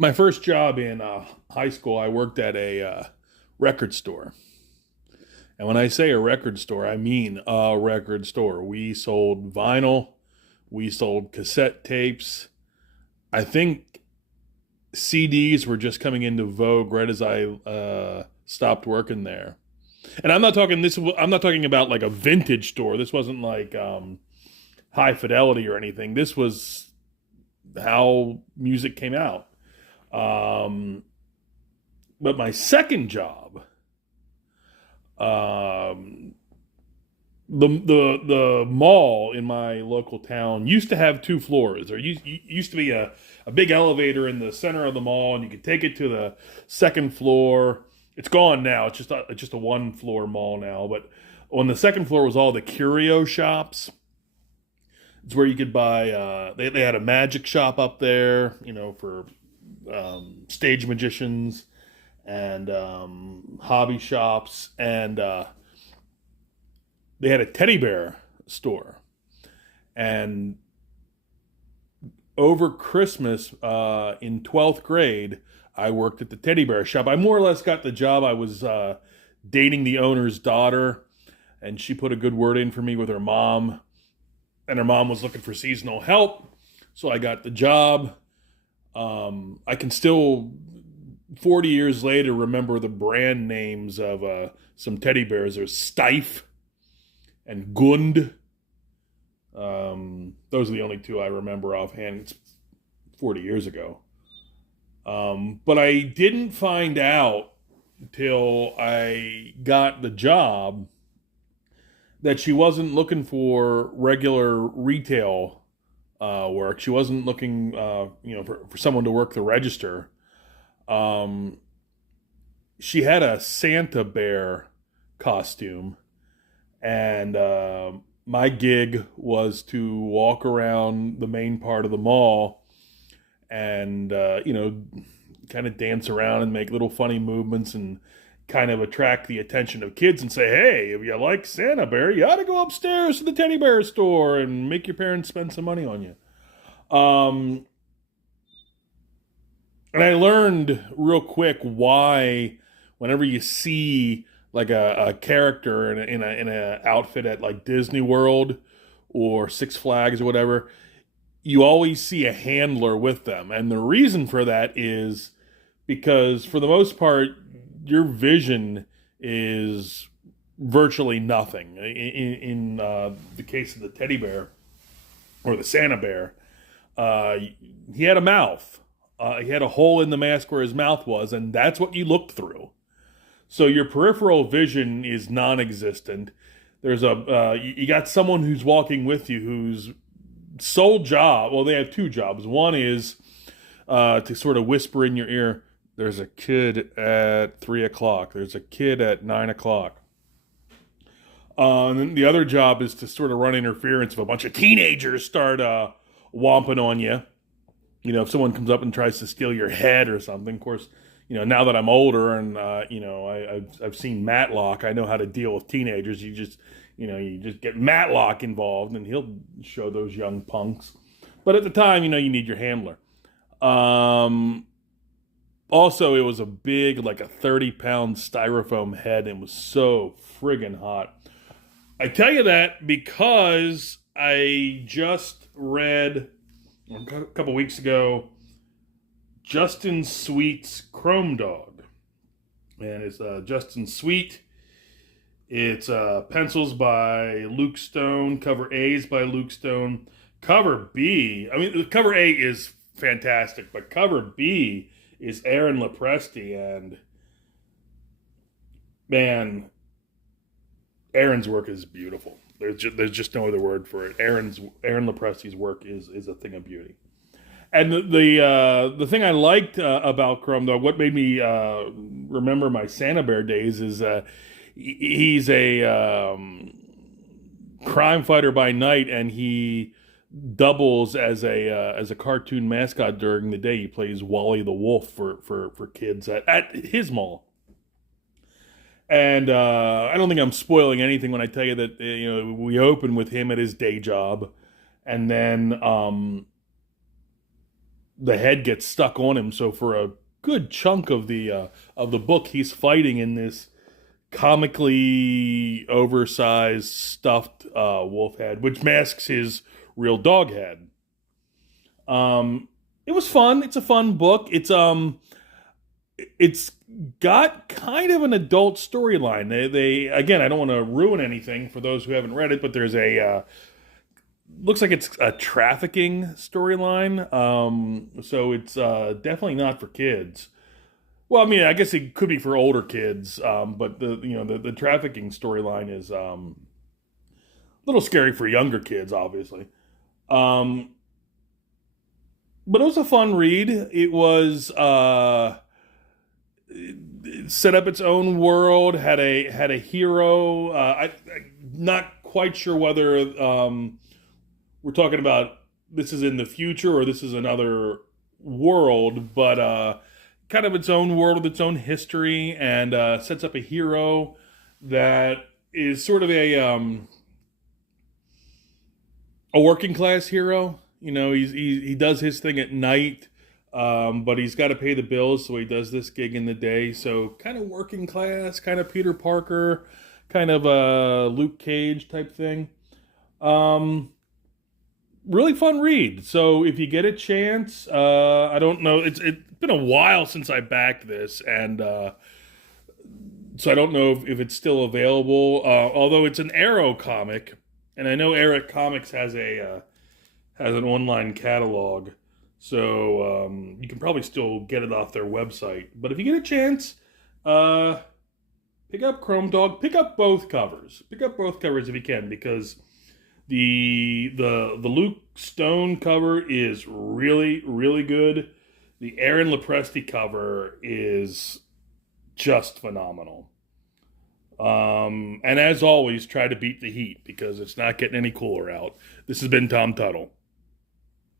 My first job in high school, I worked at a record store. And when I say a record store, I mean a record store. We sold vinyl, we sold cassette tapes. I think CDs were just coming into vogue right as I stopped working there. And I'm not talking this. I'm not talking about like a vintage store. This wasn't like high fidelity or anything. This was how music came out. Um, but my second job, um, the mall in my local town used to have two floors. There used to be a big elevator in the center of the mall, and you could take it to the second floor. It's gone now. It's just a one floor mall now. But on the second floor was all the curio shops. It's where you could buy. They had a magic shop up there, for stage magicians and hobby shops, and they had a teddy bear store. And over Christmas in 12th grade, I worked at the teddy bear shop. I more or less got the job. I was dating the owner's daughter, and she put a good word in for me with her mom. And her mom was looking for seasonal help, so I got the job. I can still, 40 years later, remember the brand names of some teddy bears. There's Stife and Gund. Those are the only two I remember offhand. It's 40 years ago. But I didn't find out until I got the job that she wasn't looking for regular retail work. She wasn't looking, for someone to work the register. Um, she had a Santa bear costume, and my gig was to walk around the main part of the mall and kind of dance around and make little funny movements and kind of attract the attention of kids and say, hey, if you like Santa Bear, you ought to go upstairs to the teddy bear store and make your parents spend some money on you. And I learned real quick why whenever you see like a character in a outfit at like Disney World or Six Flags or whatever, you always see a handler with them. And the reason for that is because for the most part, your vision is virtually nothing. In the case of the teddy bear or the Santa bear, he had a mouth. He had a hole in the mask where his mouth was, and that's what you looked through. So your peripheral vision is non-existent. There's you got someone who's walking with you whose sole job, well, they have two jobs. One is to sort of whisper in your ear, there's a kid at 3 o'clock. There's a kid at 9 o'clock. And then the other job is to sort of run interference if a bunch of teenagers start womping on you. If someone comes up and tries to steal your head or something. Of course, now that I'm older and I've seen Matlock, I know how to deal with teenagers. You just get Matlock involved, and he'll show those young punks. But at the time, you need your handler. Also, it was a big, like a 30-pound styrofoam head, and it was so friggin' hot. I tell you that because I just read a couple weeks ago Justin Sweet's Chrome Dog. And it's Justin Sweet. It's pencils by Luke Stone. Cover A is by Luke Stone. Cover B, cover A is fantastic, but cover B is Aaron Lopresti, and man, Aaron's work is beautiful. There's just no other word for it. Aaron Lopresti's work is a thing of beauty. And the thing I liked about Chrome Dog, what made me remember my Santa Bear days, is he's a crime fighter by night, and he doubles as a cartoon mascot during the day. He plays Wally the Wolf for kids at his mall. And I don't think I'm spoiling anything when I tell you that we open with him at his day job, and then the head gets stuck on him. So for a good chunk of the book, he's fighting in this comically oversized stuffed wolf head, which masks his real dog head. It was fun. It's a fun book. It's got kind of an adult storyline. They again, I don't want to ruin anything for those who haven't read it, but there's a looks like it's a trafficking storyline. So it's definitely not for kids. Well, I mean, I guess it could be for older kids, but the trafficking storyline is a little scary for younger kids, obviously. Um, but it was a fun read. It was it set up its own world. Had a hero. I'm not quite sure whether we're talking about this is in the future or this is another world, but kind of its own world with its own history, and sets up a hero that is sort of a working class hero. You know, he does his thing at night, but he's got to pay the bills, so he does this gig in the day. So kind of working class, kind of Peter Parker, kind of a Luke Cage type thing. Um, really fun read. So if you get a chance, I don't know. It's been a while since I backed this, and so I don't know if it's still available. Although it's an Arrow comic, and I know Eric Comics has an online catalog, so you can probably still get it off their website. But if you get a chance, uh, pick up Chrome Dog. Pick up both covers. Pick up both covers if you can, because the Luke Stone cover is really really good. The Aaron Lopresti cover is just phenomenal. And as always, try to beat the heat because it's not getting any cooler out. This has been Tom Tuttle.